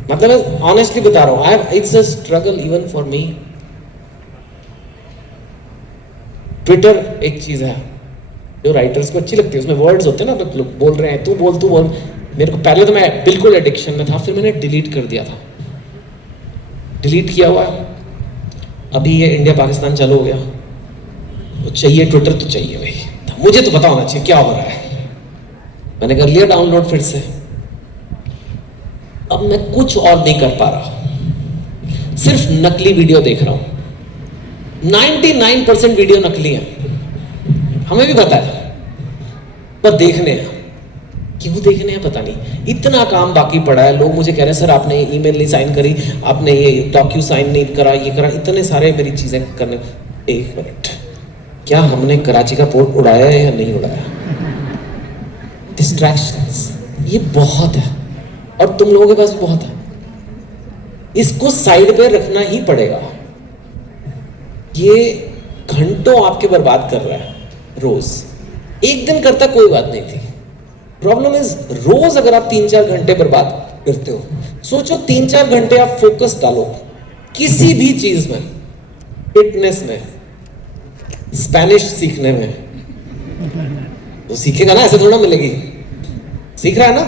मतलब ऑनेस्टली बता रहा हूं, it's a struggle even for me. Twitter एक चीज है जो राइटर्स को अच्छी लगती है, उसमें वर्ड्स होते हैं ना, तो लोग बोल रहे हैं तू बोल। मेरे को पहले तो मैं बिल्कुल एडिक्शन में था, फिर मैंने डिलीट कर दिया था। डिलीट किया हुआ, अभी ये इंडिया पाकिस्तान चालू हो गया, तो चाहिए ट्विटर तो चाहिए भाई, मुझे तो पता होना चाहिए क्या हो रहा है। मैंने कर लिया डाउनलोड फिर से। अब मैं कुछ और नहीं कर पा रहा, सिर्फ नकली वीडियो देख रहा हूं। 99% वीडियो नकली है, हमें भी पता है, पर देखने हैं। क्यों देखने हैं पता नहीं। इतना काम बाकी पड़ा है। लोग मुझे कह रहे हैं सर आपने ईमेल नहीं साइन करी, आपने ये डॉक्यू साइन नहीं करा, ये करा, इतने सारे मेरी चीजें करने। एक मिनट, क्या हमने कराची का पोर्ट उड़ाया है या नहीं उड़ाया? डिस्ट्रैक्शंस ये बहुत है, और तुम लोगों के पास भी बहुत है। इसको साइड पे रखना ही पड़ेगा। ये घंटों आपके बर्बाद कर रहा है रोज। एक दिन करता कोई बात नहीं थी। प्रॉब्लम इज रोज अगर आप 3-4 घंटे बर्बाद करते हो, सोचो 3-4 घंटे आप फोकस डालो किसी भी चीज में, फिटनेस में, स्पेनिश सीखने में, तो सीखेगा ना, ऐसे थोड़ा मिलेगी। सीख रहा है ना?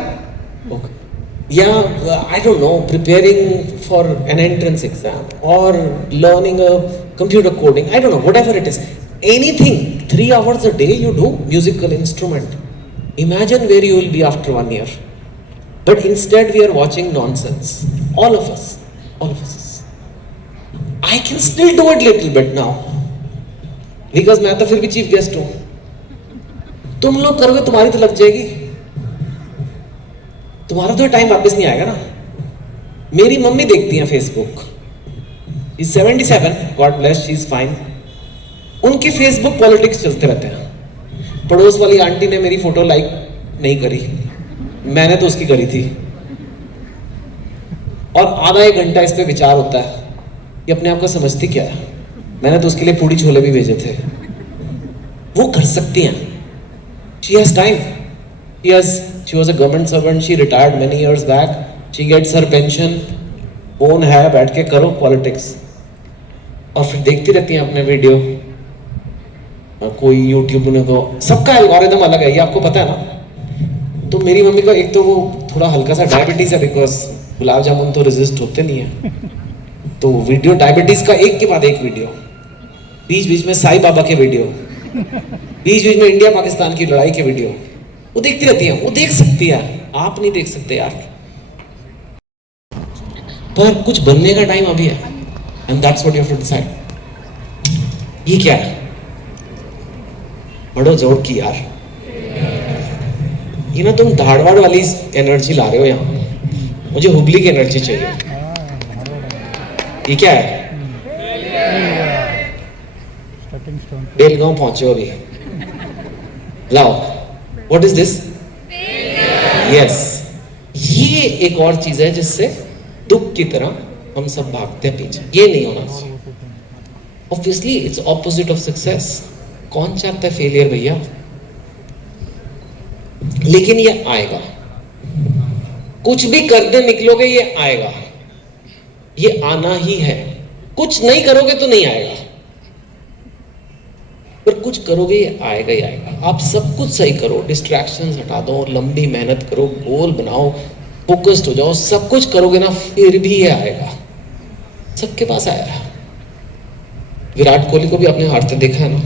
ओके। या I don't know, preparing for an entrance exam और learning a computer coding, I don't know, whatever it is, anything, 3 hours a day you do musical instrument. Imagine where you will be after 1 year. But instead we are watching nonsense. All of us. I can still do it little bit now. Because मैं तो फिर भी chief guest हूं। तुम लोग करोगे, तुम्हारी तो लग जाएगी, तुम्हारा तो टाइम वापस नहीं आएगा ना। मेरी मम्मी देखती हैं Facebook, is 77, God bless, she is fine. उनके फेसबुक पॉलिटिक्स चलते रहते हैं। पड़ोस वाली आंटी ने मेरी फोटो लाइक नहीं करी, मैंने तो उसकी करी थी, और आधा 1 घंटा इस पे विचार होता है कि अपने आप को समझती क्या है। मैंने तो उसके लिए पूड़ी छोले भी भेजे थे। वो कर सकती हैं, she has time, she was a government servant, she retired many years back, she gets her pension. Phone है, बैठ के करो पॉलिटिक्स, और फिर देखती रहती हैं अपने वीडियो। कोई यूट्यूब में, तो सबका एल्गोरिदम अलग है, ये आपको पता है ना। तो मेरी मम्मी का एक तो वो थोड़ा हल्का सा डायबिटीज है, बिकॉज गुलाब जामुन तो रेजिस्ट होते नहीं है। तो वीडियो डायबिटीज का एक के बाद एक वीडियो, बीच बीच में साईं बाबा के वीडियो, बीच बीच में इंडिया पाकिस्तान की लड़ाई के वीडियो, वो देखती रहती है। वो देख सकती है, आप नहीं देख सकते यार। पर कुछ बनने का टाइम अभी है, and that's what you have to decide. ये क्या है? बड़ो जोर की यार, ये ना तुम धाड़वाड़ वाली एनर्जी ला रहे हो यहाँ, मुझे हुबली की एनर्जी चाहिए। ये क्या है? बेलगांव पहुंचे हो अभी, लाओ, व्हाट इज दिस? यस, ये एक और चीज है जिससे दुख की तरह हम सब भागते हैं पीछे। ये नहीं होना चाहिए। Obviously it's opposite of success. कौन चाहता है फेलियर भैया? लेकिन ये आएगा, कुछ भी करने निकलोगे ये आएगा, ये आना ही है। कुछ नहीं करोगे तो नहीं आएगा, पर कुछ करोगे ये आएगा ही आएगा। आप सब कुछ सही करो, डिस्ट्रैक्शंस हटा दो, लंबी मेहनत करो, गोल बनाओ, फोकस्ड हो जाओ, सब कुछ करोगे ना, फिर भी ये आएगा। सबके पास आया है। विराट कोहली को भी आपने हारते देखा है ना,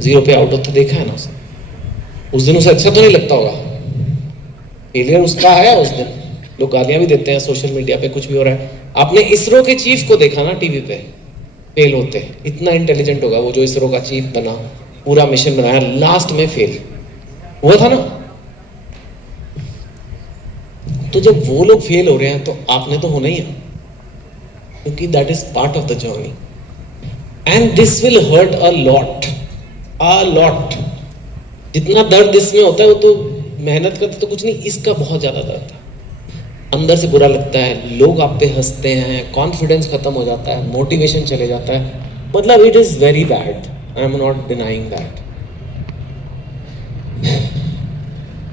0 पे आउट होते देखा है ना उसे। उस दिन उसे अच्छा तो नहीं लगता होगा, फेलियर उसका है उस दिन। लोग गालियां भी देते हैं सोशल मीडिया पे, कुछ भी हो रहा है। आपने इसरो के चीफ को देखा ना टीवी पे फेल होते, इतना इंटेलिजेंट होगा वो जो इसरो का चीफ बना, पूरा मिशन बनाया, लास्ट में फेल हुआ था ना। तो जब वो लोग फेल हो रहे हैं तो आपने तो होना ही है, क्योंकि that is part of the journey, and this will hurt a lot. जितना दर्द इसमें होता है वो तो मेहनत करते तो कुछ नहीं, इसका बहुत ज्यादा दर्द है। अंदर से बुरा लगता है, लोग आप पे हंसते हैं, कॉन्फिडेंस खत्म हो जाता है, मोटिवेशन चले जाता है। मतलब it is very bad, I am not denying that.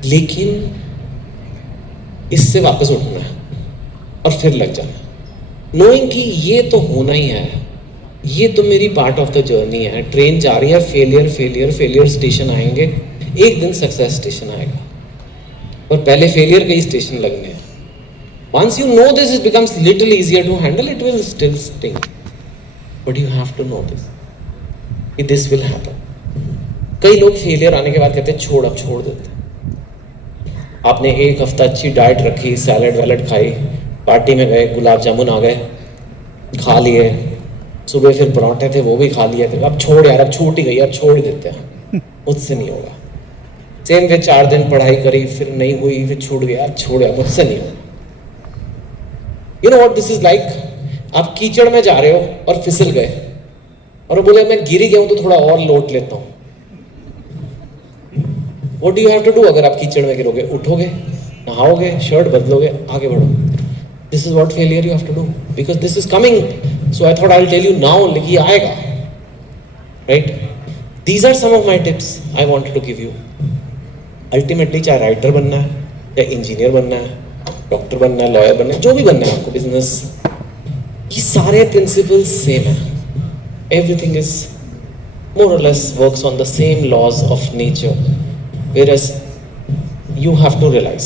लेकिन इससे वापस उठना है और फिर लग जाना, नोइंग कि ये तो होना ही है, ये तो मेरी पार्ट ऑफ द जर्नी है। ट्रेन जा रही है, फेलियर स्टेशन आएंगे, एक दिन सक्सेस स्टेशन आएगा, और पहले फेलियर के ही स्टेशन लगने हैं। Once you know this, it becomes little easier to handle. It will still sting, but you have to know this. This will happen. कई लोग फेलियर आने के बाद कहते हैं छोड़, अब छोड़ देते हैं। आपने एक हफ्ता अच्छी डाइट रखी, सैलड वैलड खाई, पार्टी में गए, गुलाब जामुन आ गए, खा लिए, सुबह फिर पराठे थे वो भी खा लिए थे, अब छोड़ यार, अब छूट ही गई, अब छोड़ ही देते हैं, मुझसे नहीं होगा। सेम वे 4 दिन पढ़ाई करी, फिर नहीं हुई, फिर छूट गया, अब छोड़ यार, मुझसे नहीं होगा। You know what this is like, आप कीचड़ में जा रहे हो और फिसल गए और बोले मैं गिर ही गया हूं तो थोड़ा और लोट लेता हूं। What do you have to do अगर आप कीचड़ में गिरोगे? उठोगे, नहाओगे, शर्ट बदलोगे, आगे बढ़ो। This is what failure you have to do because this is coming. So I thought I'll tell you now, लेकिन ये आएगा, right? These are some of my tips I wanted to give you. Ultimately चाहे writer बनना है, या engineer बनना है, doctor बनना है, लॉयर बनना है, जो भी बनना है आपको, बिजनेस, ये सारे प्रिंसिपल्स सेम है। Everything is more or less works on the same laws of nature. Whereas you have to realize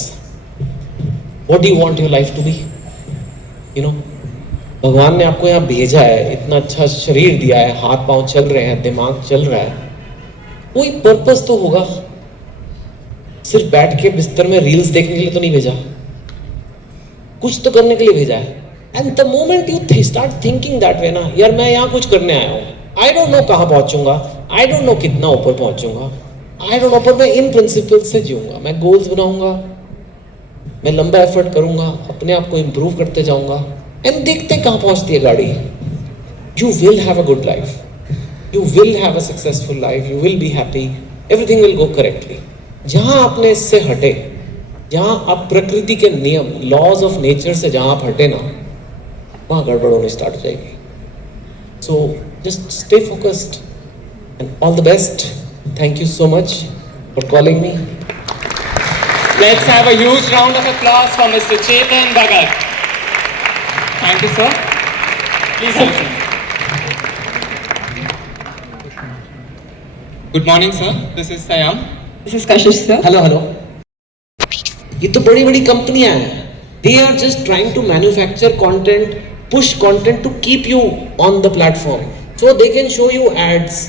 what do you want your life to be. You know, भगवान ने आपको यहाँ भेजा है, इतना अच्छा शरीर दिया है, हाथ पांव चल रहे हैं, दिमाग चल रहा है, कोई पर्पस तो होगा। सिर्फ बैठ के बिस्तर में रील्स देखने के लिए तो नहीं भेजा, कुछ तो करने के लिए भेजा है। And the moment you start thinking that way ना, यार मैं यहाँ कुछ करने आया हूँ, आई डोंट नो कहाँ पहुंचूंगा, आई डोंट नो कितना ऊपर पहुंचूंगा, आई डोंट नो, पर मैं इन प्रिंसिपल से जीऊंगा, मैं गोल्स बनाऊंगा, मैं लंबा एफर्ट करूंगा, अपने आप को इम्प्रूव करते जाऊंगा, एंड देखते कहाँ पहुंचती है गाड़ी। You will have a good life, you will have a successful life, you will be happy, everything will go correctly. जहाँ आपने इससे हटे, जहाँ आप प्रकृति के नियम, लॉज ऑफ नेचर से जहाँ आप हटे ना, वहाँ गड़बड़ होनी स्टार्ट हो जाएगी। So just stay focused and all the best. Thank you so much for calling me. Let's have a huge round of applause for Mr. Chetan Bhagat. Thank you, sir. Please have a seat. Good morning, sir. This is Sayam. This is Kashish, sir. Hello hello, ये तो बड़ी बड़ी कंपनियां हैं, they are just trying to manufacture content, push content to keep you on the platform so they can show you ads.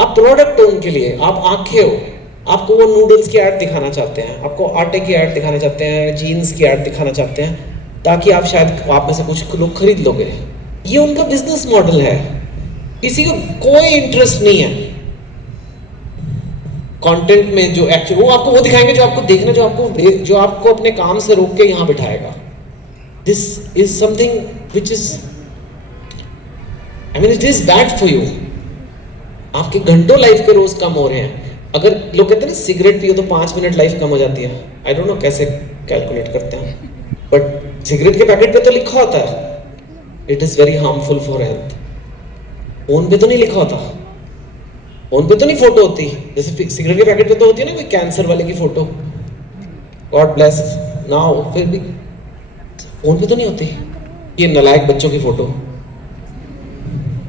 आप product हो उनके लिए, आप आंखें हो, आपको वो नूडल्स की ऐड दिखाना चाहते हैं, आपको आटे की ऐड दिखाना चाहते हैं, जीन्स की ऐड दिखाना चाहते हैं, ताकि आप शायद आप में से कुछ लोग खरीद लोगे। ये उनका बिजनेस मॉडल है, किसी को कोई इंटरेस्ट नहीं है कंटेंट में। जो एक्चुअली वो आपको वो दिखाएंगे जो आपको देखना, जो आपको अपने काम से रोक के यहाँ बिठाएगा। This is something which is, I mean it is bad for you. आपके घंटों लाइफ के रोज कम हो रहे हैं। अगर लोग कहते हैं ना सिगरेट पियो तो 5 मिनट लाइफ कम हो जाती है, आई डोंट नो कैसे कैलकुलेट करते हैं, बट सिगरेट के पैकेट पे तो लिखा होता है it is very harmful for health. Phone पे तो नहीं लिखा होता, फोन पे तो नहीं फोटो होती, जैसे सिगरेट के पैकेट पे तो होती है ना कोई कैंसर वाले की फोटो, गॉड ब्लेस नाउ, फिर भी फोन पे तो नहीं होती ये नालायक बच्चों की फोटो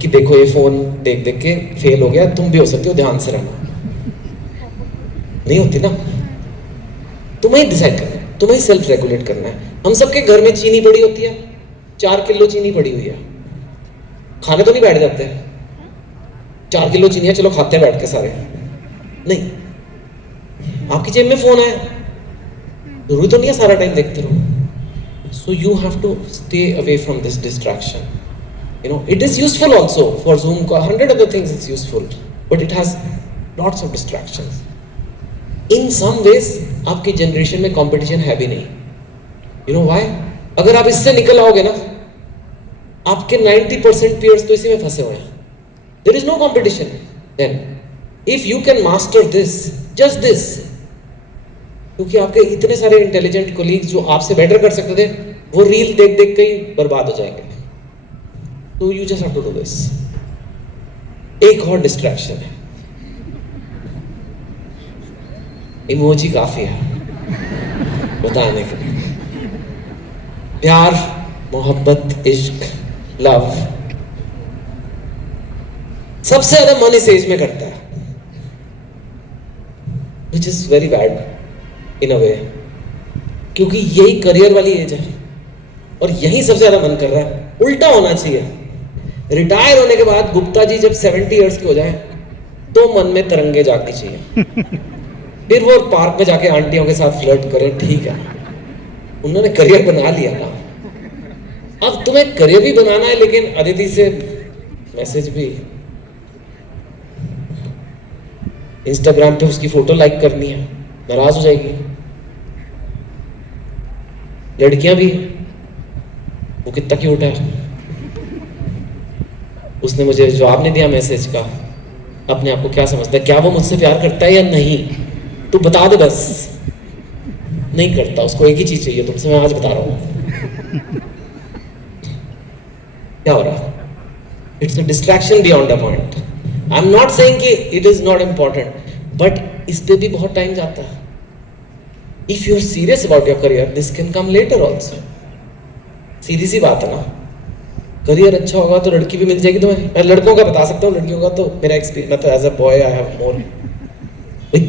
कि देखो ये फोन देख देख के फेल हो गया, तुम भी हो सकते हो, ध्यान से रहना। नहीं होती ना, तुम्हें डिसाइड करना है, तुम्हें सेल्फ रेगुलेट करना है। हम सबके घर में चीनी पड़ी होती है, 4 किलो चीनी पड़ी हुई है, खाने तो नहीं बैठ जाते, 4 किलो चीनी है, चलो खाते हैं बैठ के सारे, नहीं। आपकी जेब में फोन है, जरूरी तो नहीं है सारा टाइम देखते रहो। So you have to stay away from this distraction. You know, it is useful also for Zoom, 100 other things it's useful, but it has lots of distractions. In some ways, आपकी generation में competition है भी नहीं। You know why? अगर आप इससे निकल आओगे ना, आपके 90% peers तो इसी में फंसे हुए हैं। There is no competition. Then, if you can master this, just this, क्योंकि आपके इतने सारे इंटेलिजेंट कोलीग्स जो आपसे बेटर कर सकते थे, वो रील देख देख के ही बर्बाद हो जाएंगे। तो you just have to do this. एक और डिस्ट्रैक्शन है, इमोजी काफी है बताने के लिए। प्यार, मोहब्बत, इश्क, लव, सबसे ज्यादा मन इस एज में करता है, which is very bad in a way, क्योंकि यही करियर वाली एज है और यही सबसे ज्यादा मन कर रहा है। उल्टा होना चाहिए। रिटायर होने के बाद गुप्ता जी जब 70 इयर्स के हो जाएं, तो मन में तरंगे जागनी चाहिए। फिर वो पार्क में जाके आंटियों के साथ फ्लर्ट करें, ठीक है, उन्होंने करियर बना लिया ना। अब तुम्हें करियर भी बनाना है, लेकिन अदिति से मैसेज भी, इंस्टाग्राम पे उसकी फोटो लाइक करनी है, नाराज हो जाएगी। लड़कियां भी, वो कितना क्यूट है, उसने मुझे जवाब नहीं दिया मैसेज का, अपने आप को क्या समझता है, क्या वो मुझसे प्यार करता है या नहीं, तू बता दे बस। नहीं करता, उसको एक ही चीज चाहिए तुमसे, मैं आज बता रहा हूं क्या हो रहा है। It's a distraction beyond a point. I am not saying कि it is not important, but इस पे भी बहुत टाइम जाता है। If you are serious about your career, this can come later also. सीधी सी बात है ना, करियर अच्छा होगा तो लड़की भी मिल जाएगी तुम्हें। मैं लड़कों का बता सकता हूँ, लड़कियों का तो मेरा एक्सपीरियंस, मैं तो as a boy I have more.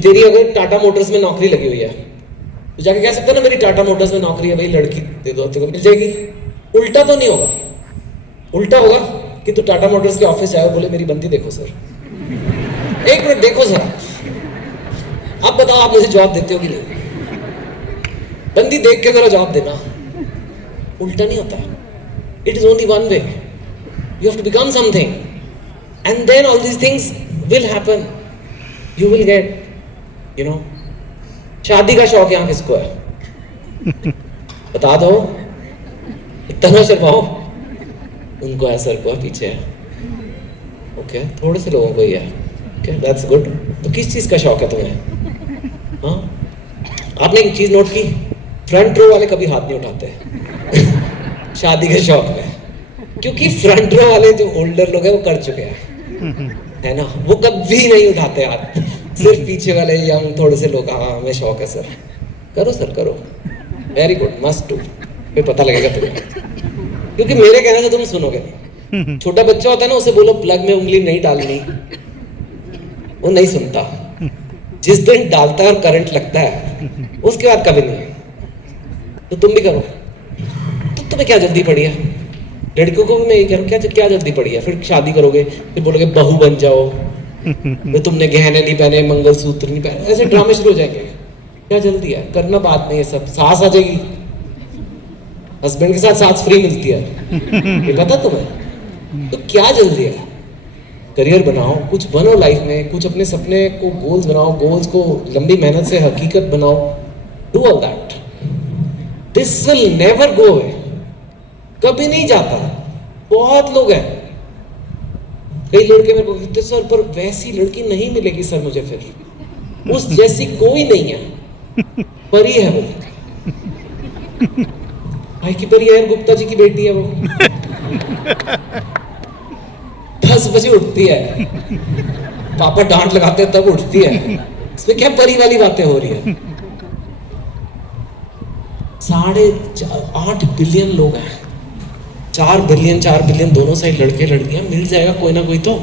तेरी अगर टाटा मोटर्स में नौकरी लगी हुई है तो जाके कह सकता है ना मेरी टाटा मोटर्स में नौकरी है भाई, लड़की दे दो, तेरे को मिल जाएगी। उल्टा तो नहीं होगा, उल्टा होगा कि तू टाटा मोटर्स के ऑफिस जाए, बोले मेरी बंदी देखो सर, एक मिनट देखो सर, अब बताओ आप मुझे जवाब देते हो कि नहीं। बंदी देख के जरा जवाब देना। उल्टा नहीं होता, it is only one way. You have to become something and then all these things will happen, you will get, you know. शादी का शौक यहाँ किसको है बता दो, इतना शर्माओ। उनको है, सर को है, पीछे है, ओके, थोड़े से लोगों को ही है, ओके, दैट्स गुड। तो किस चीज का शौक है तुम्हें? हाँ, आपने एक चीज नोट की, फ्रंट रो वाले कभी हाथ नहीं उठाते शादी के शौक में, क्योंकि फ्रंट रो वाले जो ओल्डर लोग हैं वो कर चुके हैं, है ना, वो कभी नहीं उठाते हाथ। सिर्फ पीछे वाले यंग थोड़े से लोग, हाँ हमें शौक है सर, करो सर करो, वेरी गुड, मस्ट डू, फिर पता लगेगा तुम्हें, क्योंकि मेरे कहने से तुम सुनोगे नहीं। छोटा बच्चा होता है ना, उसे बोलो प्लग में उंगली नहीं डालनी, वो नहीं सुनता। जिस दिन डालता है और करंट लगता है, उसके बाद कभी नहीं। तो तुम भी करो। तो तुम्हें क्या जल्दी पड़ी है? लड़कियों को भी मैं यही कह रहा हूँ, क्या जल्दी पड़ी है? फिर शादी करोगे, फिर बोलोगे बहू बन जाओ, फिर तुमने गहने नहीं पहने, मंगलसूत्र नहीं पहने, ऐसे ड्रामे शुरू हो जाएंगे। क्या जल्दी है? करना बाद में ये सब, सास आ जाएगी, हस्बैंड के साथ सास फ्री मिलती है, ये पता तुम्हें? तो क्या जल्दी है? करियर बनाओ, कुछ बनो लाइफ में, कुछ अपने सपने को गोल्स बनाओ, गोल्स को लंबी मेहनत से हकीकत बनाओ, do all that. This will never go away, कभी नहीं जाता। बहुत लोग हैं, कई लड़के मेरे को कहते सर पर वैसी लड़की नहीं मिलेगी सर मुझे, फिर उस जैसी कोई नहीं है, परी है वो, भाई की परी है, गुप्ता जी की बेटी है वो। 10 बजे उठती है, पापा डांट लगाते हैं तब उठती है, इसमें क्या परी वाली बातें हो रही है? 8.5 बिलियन लोग हैं, 4 बिलियन दोनों साइड लड़के लड़कियां, मिल जाएगा कोई ना कोई तो।